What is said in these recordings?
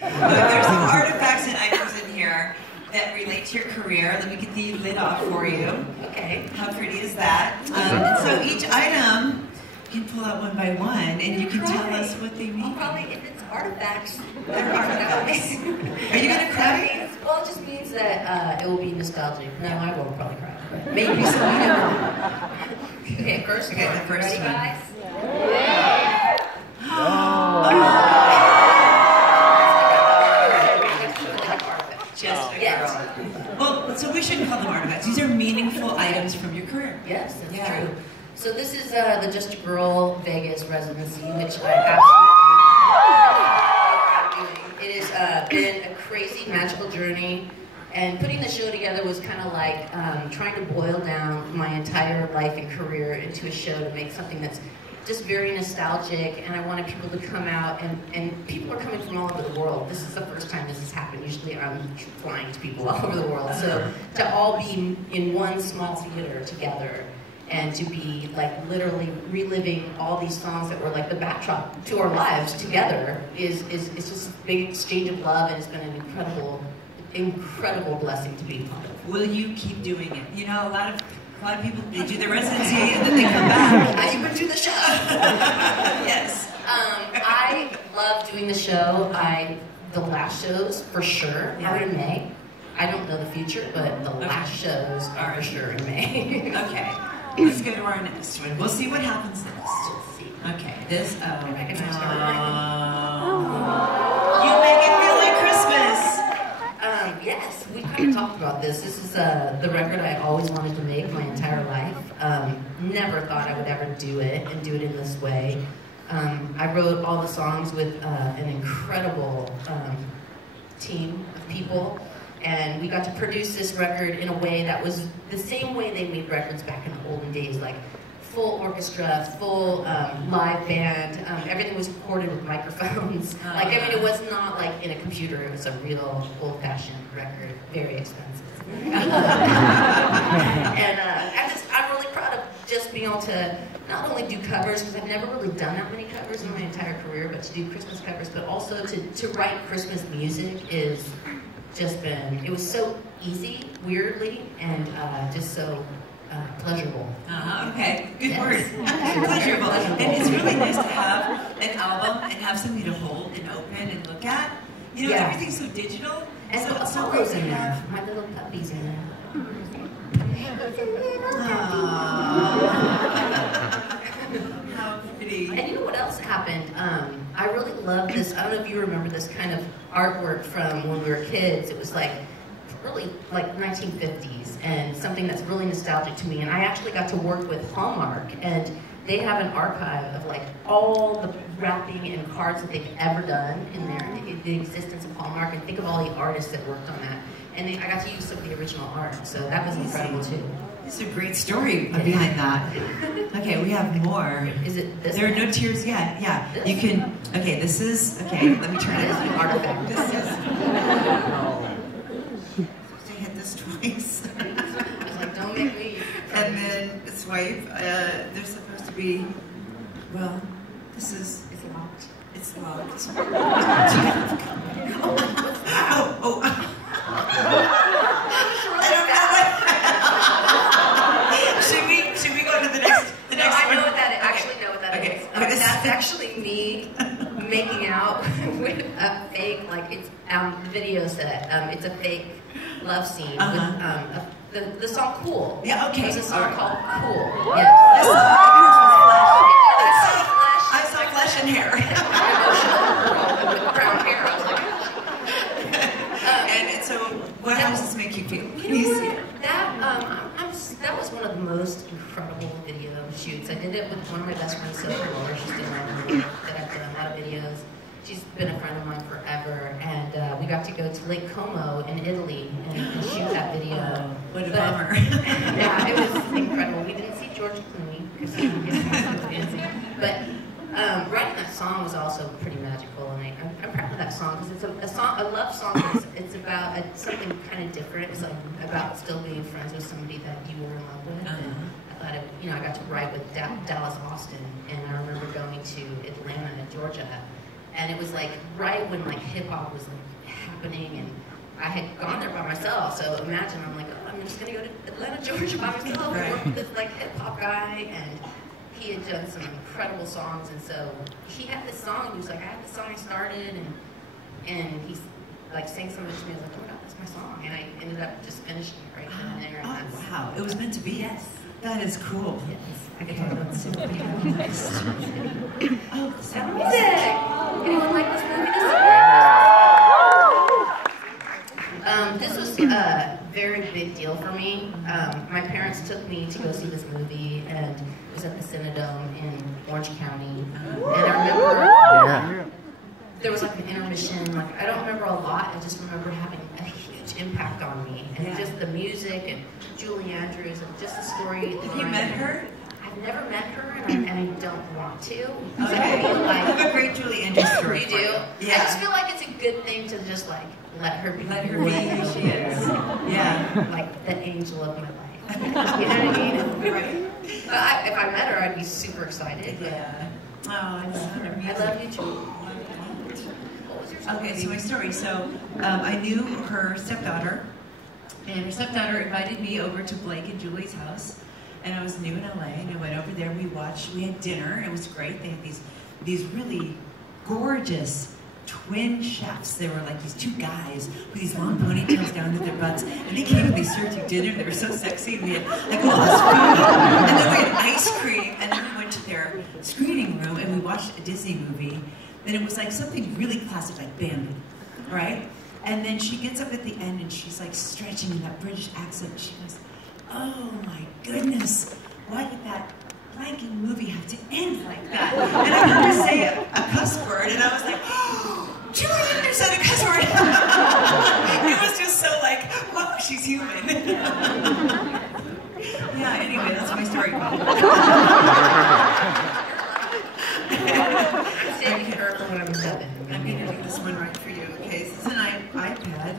There's some artifacts and items in here that relate to your career. Let me get the lid off for you. Okay, how pretty is that? And so each item, you can pull out one by one, and you can tell us what they mean. Well, probably if it's artifacts, they're artifacts. Are you gonna cry? Well, it just means that it will be nostalgic. No, I won't probably cry. Maybe so. You never know. Okay, first one. The first Ready, one. guys? Oh. Yes. Well, so we shouldn't call them artifacts. These are meaningful items from your career. Yes, that's true. So this is the Just a Girl Vegas residency, which I absolutely it has been a crazy, magical journey. And putting the show together was kind of like trying to boil down my entire life and career into a show to make something that's just very nostalgic, and I wanted people to come out, and people are coming from all over the world. This is the first time this has happened. Usually I'm flying to people all over the world. So to all be in one small theater together and to be like literally reliving all these songs that were like the backdrop to our lives together is just a big exchange of love, and it's been an incredible blessing to be part of. Will you keep doing it? You know, a lot of people, they do their residency and then they come back. I even do the show. Yes. I love doing the show. The last shows, for sure, are in May. I don't know the future, but the last shows are for sure in May. Okay. Let's go to our next one. We'll see what happens next. Let's see. Okay. This, you make it feel like Christmas. Yes, we kind of talked about this. This is the record I always wanted to make my entire life. Never thought I would ever do it and do it in this way. I wrote all the songs with an incredible team of people, and we got to produce this record in a way that was the same way they made records back in the olden days, like full orchestra, full live band. Everything was recorded with microphones. Like, I mean, it was not like in a computer. It was a real old-fashioned record, very expensive. And I'm really proud of just being able to not only do covers, because I've never really done that many covers in my entire career, but to do Christmas covers, but also to write Christmas music is just been, it was so easy, weirdly, and just so pleasurable. Okay, good word. Pleasurable. And it's really nice to have an album and have something to hold and open and look at. You know, everything's so digital. And so Apollo's in there. My little puppy's in there. How pretty. And you know what else happened? I really love this. I don't know if you remember this kind of artwork from when we were kids. It was like really like 1950s and something that's really nostalgic to me. And I actually got to work with Hallmark, and they have an archive of like all the wrapping and cards that they've ever done in the existence of Hallmark, and think of all the artists that worked on that. And I got to use some of the original art, so that was incredible too. There's a great story behind that. Okay, we have more. Is it this? There are one? no tears yet. Yeah, This? you can. Okay, this is. Okay, let me turn it This is an on. artifact. This is. I hit this twice. I was like, don't make me. And then swipe. They're supposed to be. Well, this is. It's locked. It's locked. Oh. I don't know what. Should we go to the next? The next I one? know what that is. Actually know what that is. That's actually me making out with a fake, like it's the video set. It's a fake love scene with the song "Cool." Yeah. Okay. There's a song called "Cool." I Yes. I saw flesh and hair. Emotional girl with brown hair. I was like, And so, how does this make you feel? you know what? That was one of the most incredible video shoots. I did it with one of my best friends, Sophie Muller. She's doing that I've done a lot of videos. She's been a friend of mine forever, and we got to go to Lake Como in Italy and shoot that video. What a bummer. Yeah, it was incredible. We didn't see George Clooney because he was busy, but writing that song was also pretty magical, and I'm proud of that song because it's a song, a love song. It's about something kind of different. It's like about still being friends with somebody that you were in love with. And I thought, I got to write with Dallas Austin, and I remember going to Atlanta, Georgia, And it was like right when like hip hop was like happening, and I had gone there by myself. So imagine I'm like, oh, I'm just gonna go to Atlanta, Georgia by myself and work with this like hip hop guy, and he had done some incredible songs. And so he had this song. He was like, I had this song I started, and he's like sang some of it to me. I was like, oh my god, that's my song, and I ended up just finishing it right then and there. And oh wow, it was meant to be. Yes. That is cool. Yes. I can talk about super nice. Oh, that music. Anyone like this movie this year? This was a very big deal for me. My parents took me to go see this movie, and it was at the Cinedome in Orange County. And I remember there was like an intermission. Like I don't remember a lot. I just remember having a huge impact on me, and just the music and Julie Andrews and just the story. Have you met her? I've never met her, and I don't want to. Okay. I have a great Julie Andrews story. You do? Yeah. I just feel like it's a good thing to just like let her be who she is. Yeah. Like the angel of my life. You know what I mean? Right. If I met her, I'd be super excited. Yeah. Oh, I'm so I love you too. Okay, so my story. So I knew her stepdaughter, and her stepdaughter invited me over to Blake and Julie's house, and I was new in LA, and I went over there. We had dinner. It was great. They had these really gorgeous twin chefs. They were like these two guys with these long ponytails down to their butts, and they came and they served you dinner. They were so sexy, and we had like all this food, and then we had ice cream, and then we went to their screening room and we watched a Disney movie. And it was like something really classic, like Bambi, right? And then she gets up at the end and she's like stretching in that British accent. She goes, oh my goodness, why did that blanking movie have to end like that? And I heard her say a cuss word, and I was like, oh, Julie Andrews said a cuss word. It was just so like, wow, she's human. Yeah, anyway, that's my story. I'm saving her for when I'm 7. I'm going to do this one right for you. Okay, this is an iPad.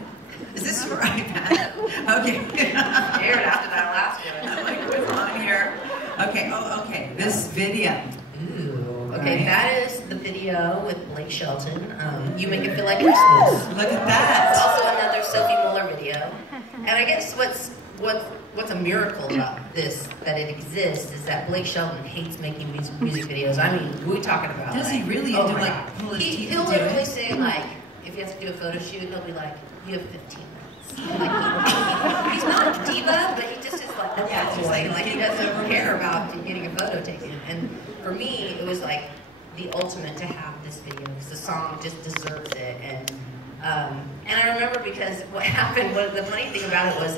Is this your iPad? Okay. Aired after that last one. I'm like, what's on here? Okay, okay. This video. Ooh. Okay, right. That is the video with Blake Shelton. You Make It Feel Like Christmas. Look at that. It's also another Sophie Muller video. And I guess what's a miracle about this, that it exists, is that Blake Shelton hates making these music videos. I mean, what are we talking about? Does he really? Oh do my like God. pull his teeth He'll to literally it? say, like, if he has to do a photo shoot, he'll be like, you have 15 minutes. Like, he's not a diva, but he just is like, that's like he doesn't care about getting a photo taken. And for me, it was like the ultimate to have this video, because the song just deserves it. And I remember, because what happened, the funny thing about it was,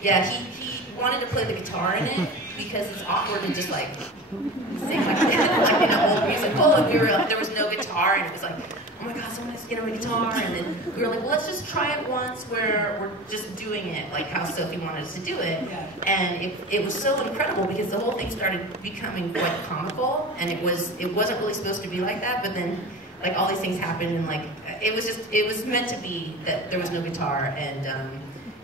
he wanted to play the guitar in it because it's awkward to just like sing like in an old musical, and there was no guitar, and it was like, oh my god, someone has to get on a guitar. And then we were like, well, let's just try it once where we're just doing it like how Sophie wanted us to do it. And it was so incredible because the whole thing started becoming quite comical, and it wasn't really supposed to be like that, but then like all these things happened, and like it was meant to be that there was no guitar. And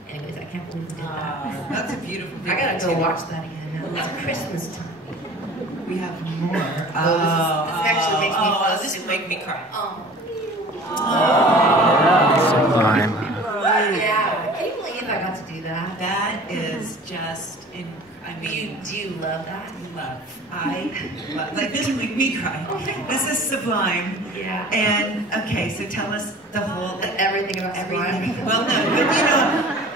anyways, I can't believe we did that. That's a beautiful video. I gotta go watch that again now. It's Christmas time. We have more. This actually makes me feel this will make me cry. Sublime. Yeah, can you believe I got to do that? That is just, Do you love that? I love, like this will make me cry. This is sublime. Yeah. And, okay, so tell us the whole... Everything about everything. Sublime. Well, no,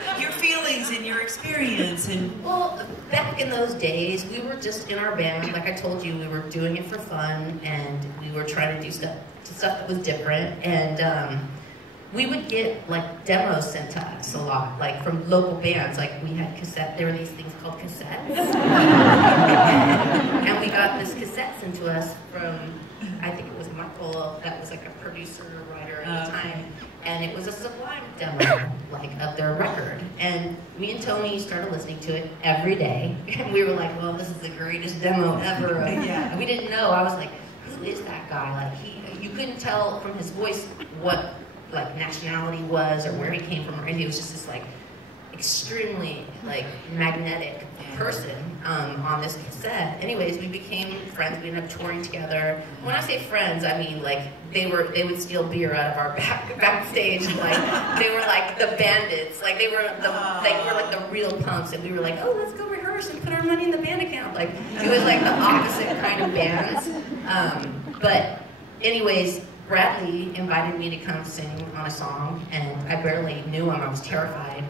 but your feelings and your experience and... Well, back in those days, we were just in our band. Like I told you, we were doing it for fun, and we were trying to do stuff that was different. And we would get like demos sent to us a lot, like from local bands. Like we had there were these things called cassettes. And we got this cassette sent to us from, I think it was Michael, that was like a producer or writer at the time. And it was a Sublime demo, like, of their record. And me and Tony started listening to it every day. And we were like, well, this is the greatest demo ever. And we didn't know. I was like, who is that guy? Like, you couldn't tell from his voice what, like, nationality was or where he came from or anything. It was just this, like, extremely like magnetic person on this cassette. Anyways, we became friends. We ended up touring together. When I say friends, I mean like they would steal beer out of our backstage. Like they were like the bandits. Like they were like the real punks, and we were like, oh, let's go rehearse and put our money in the band account. Like it was like the opposite kind of bands. But anyways, Bradley invited me to come sing on a song, and I barely knew him. I was terrified.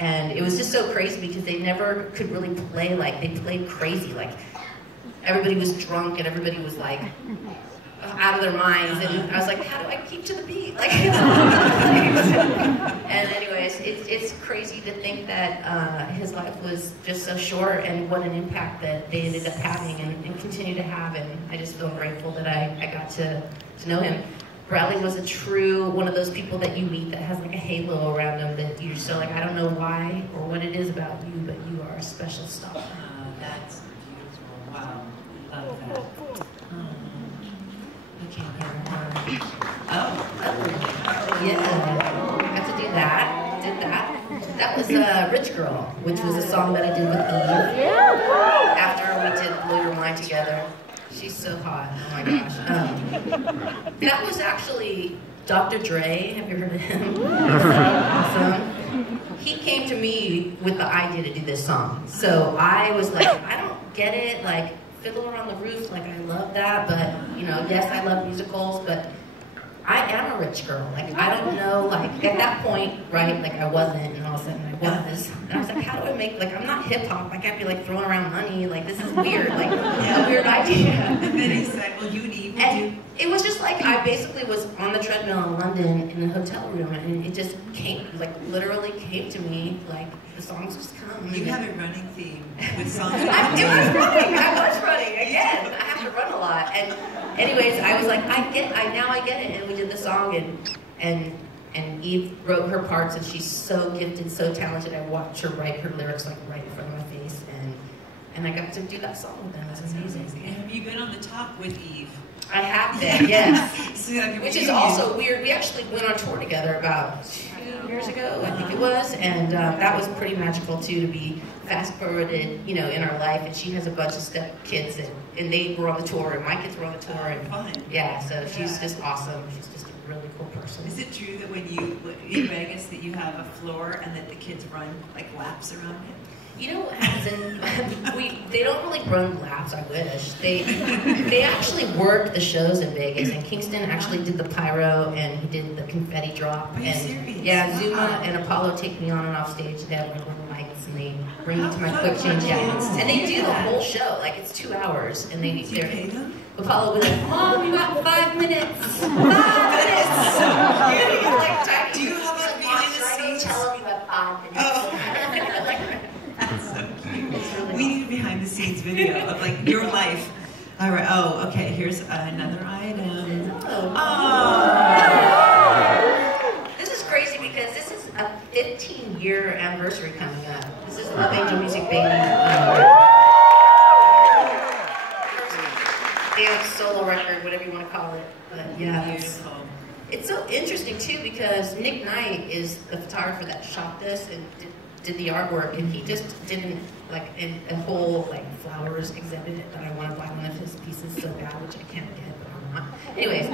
And it was just so crazy because they never could really play like, they played crazy. Like, everybody was drunk and everybody was like, out of their minds. And I was like, how do I keep to the beat? Like, and anyways, it's crazy to think that his life was just so short and what an impact that they ended up having and continue to have. And I just feel grateful that I got to know him. Bradley was a true one of those people that you meet that has like a halo around them that you're so like, I don't know why or what it is about you, but you are a special star. That's beautiful. Wow. Love that. I can't hear her. Oh. Yeah. Got to do that. Did that. That was Rich Girl, which was a song that I did with Eve. After we did Blow Your Mind together. She's so hot. Oh my gosh. That was actually Dr. Dre. Have you heard of him? Awesome. He came to me with the idea to do this song. So I was like, I don't get it. Like, Fiddler on the Roof, like, I love that. But, you know, yes, I love musicals, but I am a rich girl. Like, I don't know, like, at that point, right, like, I wasn't, and all of a sudden I was. And I was like, how do I make, like, I'm not hip-hop. I can't be, like, throwing around money. Like, this is weird. Like, a weird idea. And then he said, well, you and Eve would do... It was just like, I basically was on the treadmill in London in a hotel room, and it just came, like, literally came to me, like, the songs just come. You have a running theme with songs. I was running, again. I have to run a lot. And anyways, I was like, now I get it. And we did the song, and Eve wrote her parts, and she's so gifted, so talented. I watched her write her lyrics, like, right in front of my face, and I got to do that song with them. It was amazing. And have you been on the top with Eve? I have been, yes. So which is also weird. We actually went on tour together about 2 years ago, I think it was, and that was pretty magical too, to be fast-forwarded, you know, in our life. And she has a bunch of step kids, and they were on the tour, and my kids were on the tour. And fun. Yeah, so she's just awesome. She's just a really cool person. Is it true that when you in Vegas that you have a floor and that the kids run like laps around it? You know what happens? They don't really run laps. I wish they actually worked the shows in Vegas, and Kingston actually did the pyro, and he did the confetti drop. Are you serious? Yeah, Zuma and Apollo take me on and off stage. They have like little lights, and they bring me to my quick change. Yeah, and they do the whole show. Like it's 2 hours, and Do you pay them? Apollo was like, Mom, you got 5 minutes. 5 minutes. Do you have a behind the scenes? Tell him you have 5 minutes. Oh. That's so cute. We need a behind the scenes video of like your life. All right. Oh, okay. Here's another item. Oh. This is crazy because this is a 15-year anniversary coming up. This is Love Angel Music Baby. Dance solo record, whatever you want to call it. But yeah, Beautiful. it's so interesting too because Nick Knight is the photographer that shot this and did the artwork, and he just didn't like a whole like flowers exhibit that I want to buy one of his pieces so bad, which I can't get, but I'm not. Anyways,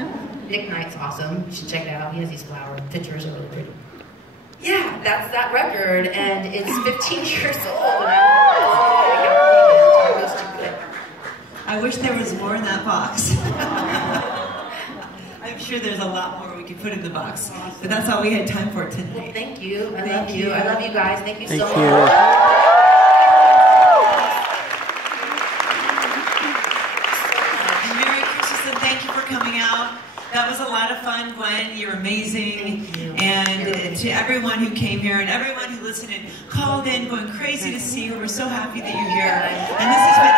Nick Knight's awesome. You should check it out. He has these flower pictures are really pretty. Yeah, that's that record, and it's 15 years old. I wish there was more in that box. I'm sure there's a lot more we could put in the box, but that's all we had time for tonight. Well, thank you. I love you. I love you guys. Thank you so much. Merry Christmas and thank you for coming out. That was a lot of fun, Gwen. You're amazing. Thank you. And to everyone who came here and everyone who listened and called in, going crazy to see you, we're so happy that you're here. And this has been